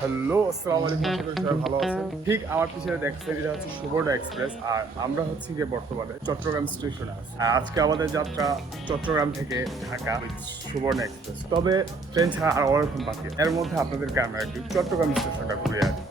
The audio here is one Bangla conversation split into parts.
হ্যালো, আসসালামু আলাইকুম, আশা করি ভালো আছেন ঠিক আমার পিছনে দেখছেন, এটা হচ্ছে সুবর্ণ এক্সপ্রেস, আর আমরা হচ্ছে গিয়ে বর্তমানে চট্টগ্রাম স্টেশনে আছি আজকে আমাদের যাত্রা চট্টগ্রাম থেকে ঢাকা সুবর্ণ এক্সপ্রেস তবে ট্রেন ছাড়া আর ওরকম বাকি এর মধ্যে আপনাদেরকে আমরা একটু চট্টগ্রাম স্টেশনটা ঘুরে আসি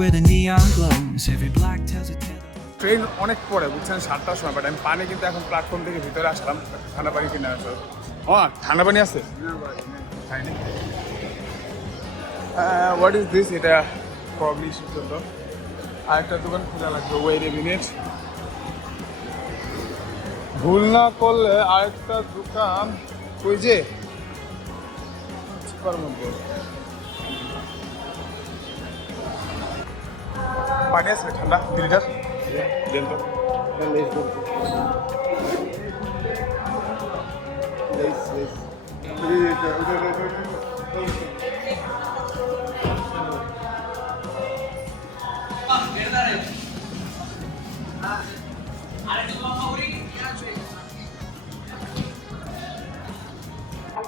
where the neon glows. Every block tells a tale. Train অনেক পরে, বুঝছেন? সাতটার সময় বাট আমি পানি কিন্তু এখন প্ল্যাটফর্ম থেকে ভিতরে আসলাম। ঠান্ডা পানি কিনে আসো। ও ঠান্ডা পানি আছে? হোয়াট ইজ দিস এটা প্রবলি সুন্দর আর একটা দোকান খোলা লাগবে। ওয়েট এ মিনিট ভুল না করলে আরেকটা দোকান। ওই যে। পানি আছে, ঠান্ডা দু লিটার।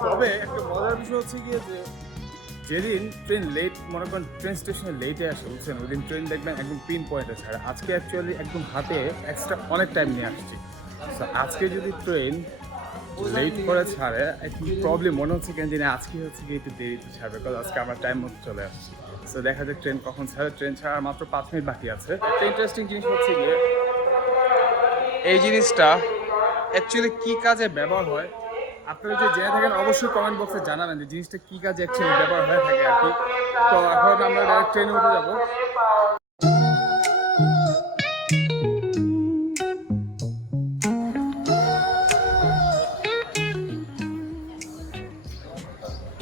তবে একটা মজার বিষয় হচ্ছে গিয়ে যে যেদিন ট্রেন লেট মনে করেন ট্রেন স্টেশনে লেটে আসে, বুঝছেন? ওই দিন ট্রেন দেখবেন একদম পিন পয়েন্টে ছাড়ে আজকে অ্যাকচুয়ালি একদম হাতে এক্সট্রা অনেক টাইম নিয়ে আসছি। আজকে যদি ট্রেন লেট করে ছাড়ে, একটু প্রবলেম মনে হচ্ছে কেন জানি আজকে হচ্ছে গিয়ে একটু দেরিতে ছাড়বে, কারণ আজকে আমরা টাইম মতো চলে আসছি। সো দেখা যাক ট্রেন কখন ছাড়ে। ট্রেন ছাড়ার মাত্র পাঁচ মিনিট বাকি আছে। একটা ইন্টারেস্টিং জিনিস হচ্ছে গিয়ে এই জিনিসটা অ্যাকচুয়ালি কি কাজে ব্যবহার হয় আপনারা যে জেনে থাকেন, অবশ্যই কমেন্ট বক্সে জানাবেন যে জিনিসটা কি কাজে অ্যাকচুয়ালি ব্যবহার হয়ে থাকে আর কি। তো এখন আমরা ডাইরেক্ট ট্রেনে উঠে যাব।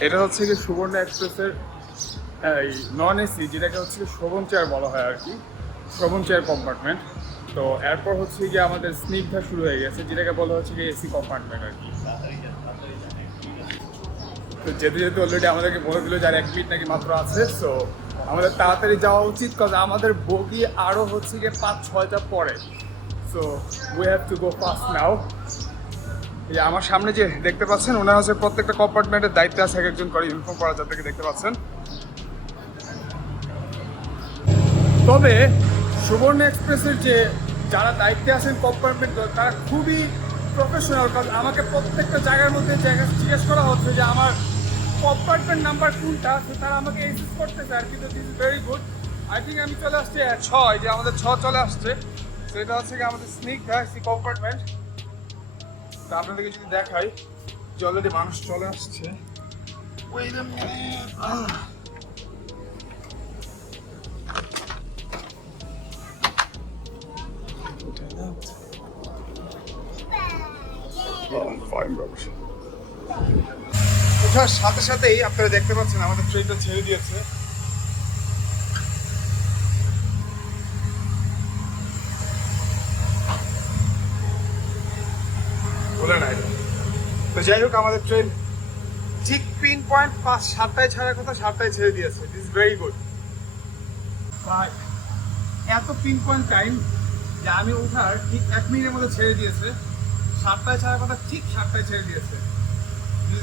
এটা হচ্ছে কি সুবর্ণ এক্সপ্রেসের, এই নন এসি যেটাকে হচ্ছে শোভন চেয়ার বলা হয় আর কি, শোভন চেয়ার কম্পার্টমেন্ট তো এরপর হচ্ছে গিয়ে আমাদের স্নিগ্ধা শুরু হয়ে গেছে, যেটাকে বলা হচ্ছে কি এসি কম্পার্টমেন্ট আর কি। তো যেতে যেতে অলরেডি আমাদেরকে বলে দিল যে আর এক মিনিট নাকি মাত্র আছে সো আমাদের তাড়াতাড়ি যাওয়া উচিত, কারণ আমাদের বগি আরও হচ্ছে গিয়ে পাঁচ, ছয়টা পরে so we have to go fast now এই আমার সামনে যে দেখতে পাচ্ছেন, ওনার হচ্ছে প্রত্যেকটা কম্পার্টমেন্টের দায়িত্বে আছে, এক একজন করে ইউনিফর্ম করা যাদেরকে দেখতে পাচ্ছেন। তবে সুবর্ণ এক্সপ্রেসের যে যারা দায়িত্বে আছেন কম্পার্টমেন্ট তারা খুবই প্রফেশনাল কারণ আমাকে প্রত্যেকটা জায়গার মধ্যে জায়গা জিজ্ঞেস করা হচ্ছে যে আমার কম্পার্টমেন্ট নাম্বার কোনটা? তারা আমাকে এসিস করতেছে আর কিন্তু this is very good I think আমি চলে আসছি ছয়, যে আমাদের ছ চলে আসছে। সেটা হচ্ছে কি আমাদের স্নিক সি কম্পার্টমেন্ট তা আপনাদেরকে যদি দেখাই, যে অলরেডি মানুষ চলে আসছে। Wait ওঠার সাথে সাথেই আপনারা দেখতে পাচ্ছেন আমাদের ট্রেনটা ছেড়ে দিয়েছে। তো যাই হোক, আমাদের ট্রেন ঠিক পিন পয়েন্ট পাঁচ সাতটায় ছাড়ার কথা সাতটায় ছেড়ে দিয়েছে। দিস ভেরি গুড এত পিন পয়েন্ট টাইম যে আমি ওঠার ঠিক এক মিনিটের মধ্যে ছেড়ে দিয়েছে। সাতটায় ছাড়ার কথা ঠিক সাতটায় ছেড়ে দিয়েছে। এই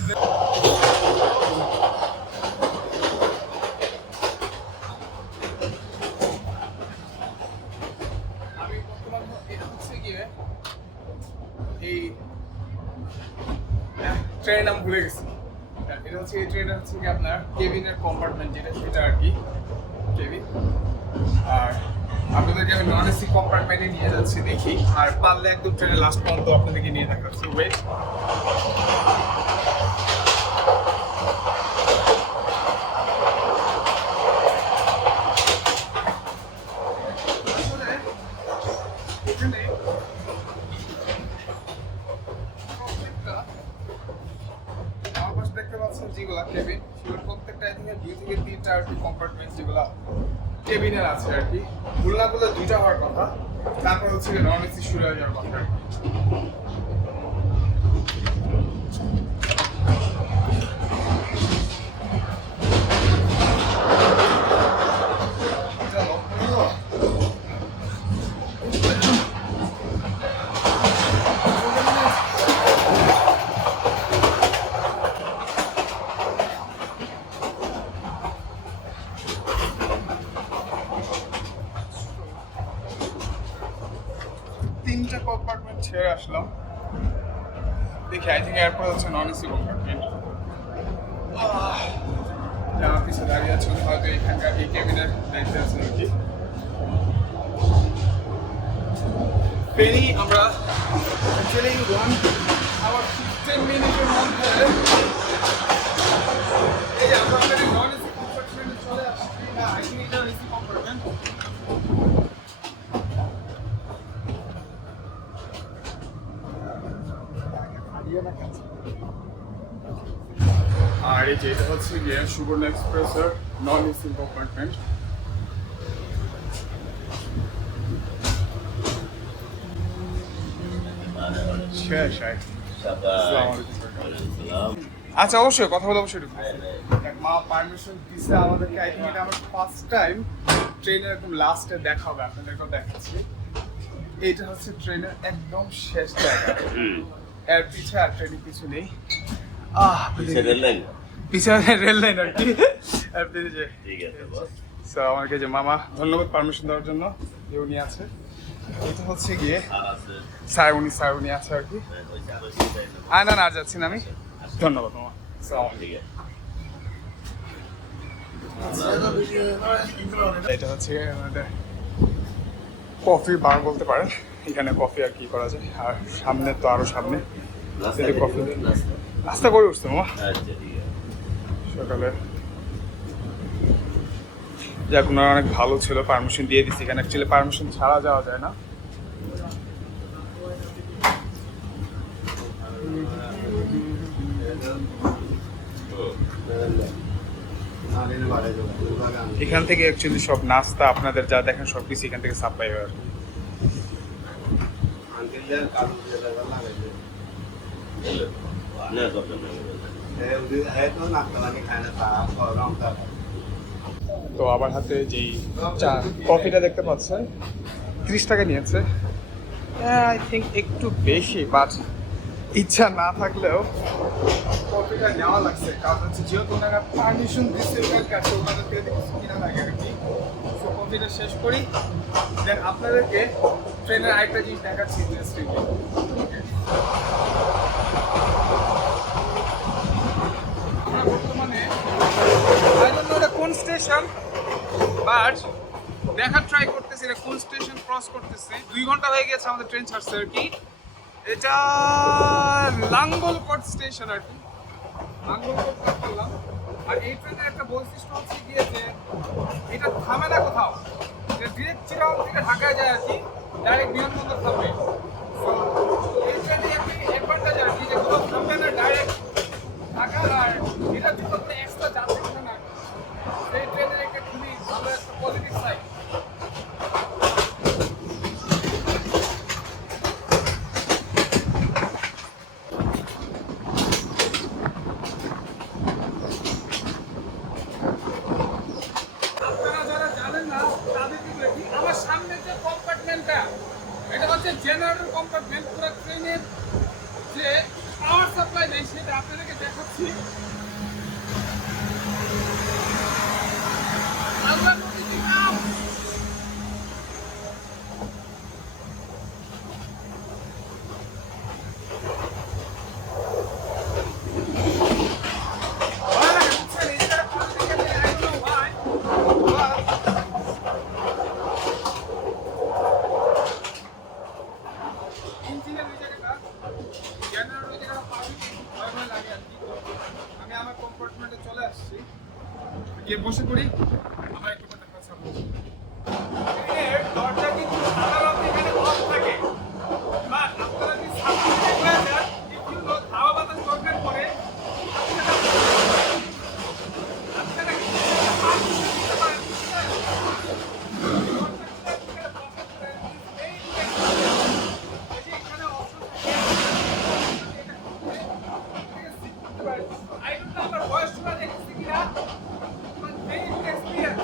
ট্রেনের নাম ভুলে গেছি। এটা হচ্ছে, এই ট্রেনটা হচ্ছে কি আপনার কেবিনের কম্পার্টমেন্ট যেটা, সেটা আর কি, কেবিন। আর আপনাদেরকে আমি নন এসি কম্পার্টমেন্টে নিয়ে যাচ্ছি দেখি। আর পারলে একদম ট্রেনের লাস্ট পর্যন্ত আপনাদেরকে নিয়ে দেখাচ্ছি। ওয়েট এখানে প্রত্যেকটা আমার পাশে দেখতে পাচ্ছেন যেগুলা কেবিন সেগুলো প্রত্যেকটা এখানে দুই থেকে তিনটা আর কি কম্পার্টমেন্ট যেগুলা কেবিনের আছে আর কি। খুলনাগুলো দুইটা হওয়ার কথা, তারপর হচ্ছে নন এসি শুরু হয়ে যাওয়ার কথা আর কি। এটা লক করে দিবো? তিনটা কম্পার্টমেন্ট ছেড়ে আসলাম। দেখি আই থিঙ্ক এরপর হচ্ছে নন এসি কম্পার্টমেন্ট আমার পিছিয়ে দাঁড়িয়ে আছে উনি হয়তো এখানকার এই ক্যাবিনের দায়িত্বে আছেন আর কি। আমরা অ্যাকচুয়ালি ওয়ান আওয়ার ফিফটিন মিনিটের আর এই যে এটা হচ্ছে গিয়ে সুবর্ণ এক্সপ্রেসের নন এসি কম্পার্টমেন্ট। আচ্ছা অবশ্যই কথা বলে অবশ্যই। দেখ, মা পারমিশন দিছে আমাদেরকে। আই থিঙ্ক এটা আমার ফার্স্ট টাইম ট্রেনের একদম লাস্টে দেখা হবে। আপনাদেরকেও দেখাচ্ছি। এইটা হচ্ছে ট্রেনের একদম শেষ জায়গা। এর পিছে আর ট্রেনে কিছু নেই। আহ পিছনে রেল লাইন আর কি। আর পিছে ঠিক আছে বস। সো আমাকে যে মামা ধন্যবাদ পারমিশন দেওয়ার জন্য। যে উনি আছে। এটা হচ্ছে গিয়ে স্যার উনি স্যার উনি আছে আর কি। আরও না না আর যাচ্ছি না আমি। ধন্যবাদ মামা। এটা হচ্ছে আমাদের কফি বার বলতে পারেন। এখানে কফি আর কি করা যায়? আর সামনে তো আরও সামনে। কফি নাস্তা করে উঠছে মামা। আচ্ছা সকালে। যাক ওনারা অনেক ভালো ছিল। পারমিশন দিয়ে দিচ্ছে এখানে। অ্যাকচুয়ালি পারমিশন ছাড়া যাওয়া যায় না। এখান থেকে অ্যাকচুয়ালি সব নাস্তা আপনাদের যা দেখেন সব কিছু এখান থেকে সাপ্লাই হয় আর কি। না দরকার নেই তো আমার হাতে যেই চা কফিটা দেখতে পাচ্ছেন ত্রিশ টাকা নিয়েছে। আই থিঙ্ক একটু বেশি বাট ইচ্ছা না থাকলেও কফিটা নেওয়া লাগছে। কারণ হচ্ছে যেহেতু ওনারা পারমিশন দিচ্ছে ওনার কাছে ওনাদের কিনা লাগে আর কি। তো শেষ করি। দেন আপনাদেরকে ট্রেনের আরেকটা জিনিস দেখাচ্ছি এটা কোন স্টেশন বাট দেখার ট্রাই করতেছি, এটা কোন স্টেশন ক্রস করতেছে। দুই ঘণ্টা হয়ে গেছে আমাদের ট্রেন ছাড়ছে আর কি। এটা লাঙ্গলকোট স্টেশন আর কি। লাঙ্গলকোট করলাম আর এই ট্রেনের একটা বৈশিষ্ট্য হচ্ছে গিয়েছে এটা থামে না কোথাও। এটা ডিরেক্ট চিরাং থেকে ঢাকায় যায় আর কি ডাইরেক্ট বিমানবন্দর থামবে। এই ট্রেনে একটি অ্যাডভান্টেজ আর কি যে কোথাও থামবে না ডাইরেক্ট ঢাকা আর এটা যুক্ত করে এক্সট্রা যাত্রী থাকে না এই ট্রেনের একটা খুবই ভালো একটা পজিটিভ সাইড আপনারা যারা জানেন না তাদেরকে দেখি আমার সামনে যে কম্পার্টমেন্টটা এটা হচ্ছে জেনারেল কম্পার্টমেন্ট পুরো ট্রেনের যে পাওয়ার সাপ্লাই নেই সেটা আপনাদেরকে দেখাচ্ছি আল্লাহ নবীজি নাম ভালো লাগে, বুঝছেন? এই জায়গাটা politically, I don't know why, but ইঞ্জিনের ওই জায়গাটা জেনারেল ওই জায়গাটা পাবি ভয় ভয় লাগে আর কি আমি আমার কম্পার্টমেন্টে চলে আসছি। গিয়ে বসে পড়ি। আমার একটু কথা কথা বলছি ট্রেনের দরজা কিন্তু সাধারণত এখানে অফ থাকে বাট আপনারা যদি সামনে থেকে হয়ে যান একটু হাওয়া বাতাস দরকার পড়ে আপনারা কিন্তু পারমিশন দিতে পারেন বুঝছেন? এই যে এখানে option থাকে, I don't know আমার বয়স শোনা দেখেছি কিনা, but very good experience.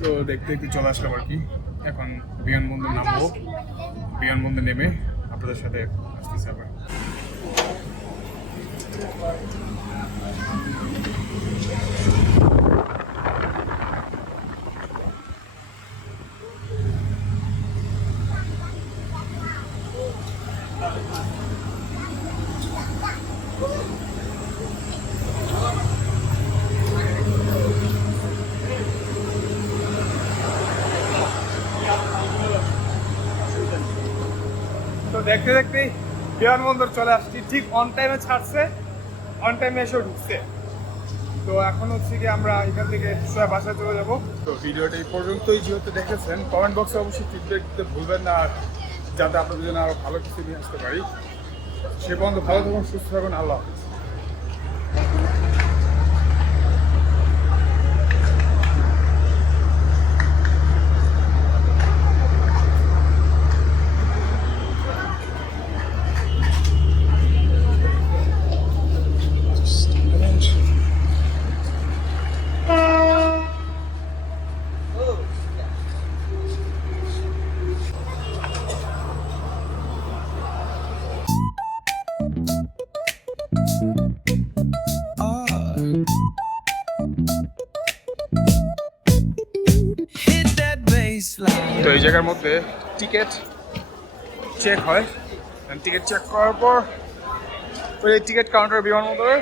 তো দেখতে দেখতে চলে আসলাম আর কি। এখন বিমানবন্দর নামবো। বিমানবন্দর নেমে আপনাদের সাথে আসতেছি আবার। তো দেখতে দেখতে বিমানবন্দর চলে আসছি। ঠিক অন টাইমে ছাড়ছে অন টাইমে এসে ঢুকছে। তো এখন হচ্ছে কি আমরা এখান থেকে সোয়া বাসায় চলে যাব। তো ভিডিওটা এই পর্যন্তই, যেহেতু দেখেছেন কমেন্ট বক্সে অবশ্যই ফিডব্যাক দিতে ভুলবেন না, আর যাতে আপনাদের জন্য আরও ভালো কিছু নিয়ে আসতে পারি। সে পর্যন্ত ভালো থাকুন, সুস্থ থাকুন, আল্লাহ হাফিজ। তো এই জায়গার মধ্যে টিকিট চেক হয়। টিকিট চেক করার পর ওই টিকিট কাউন্টার বিমানবন্দরে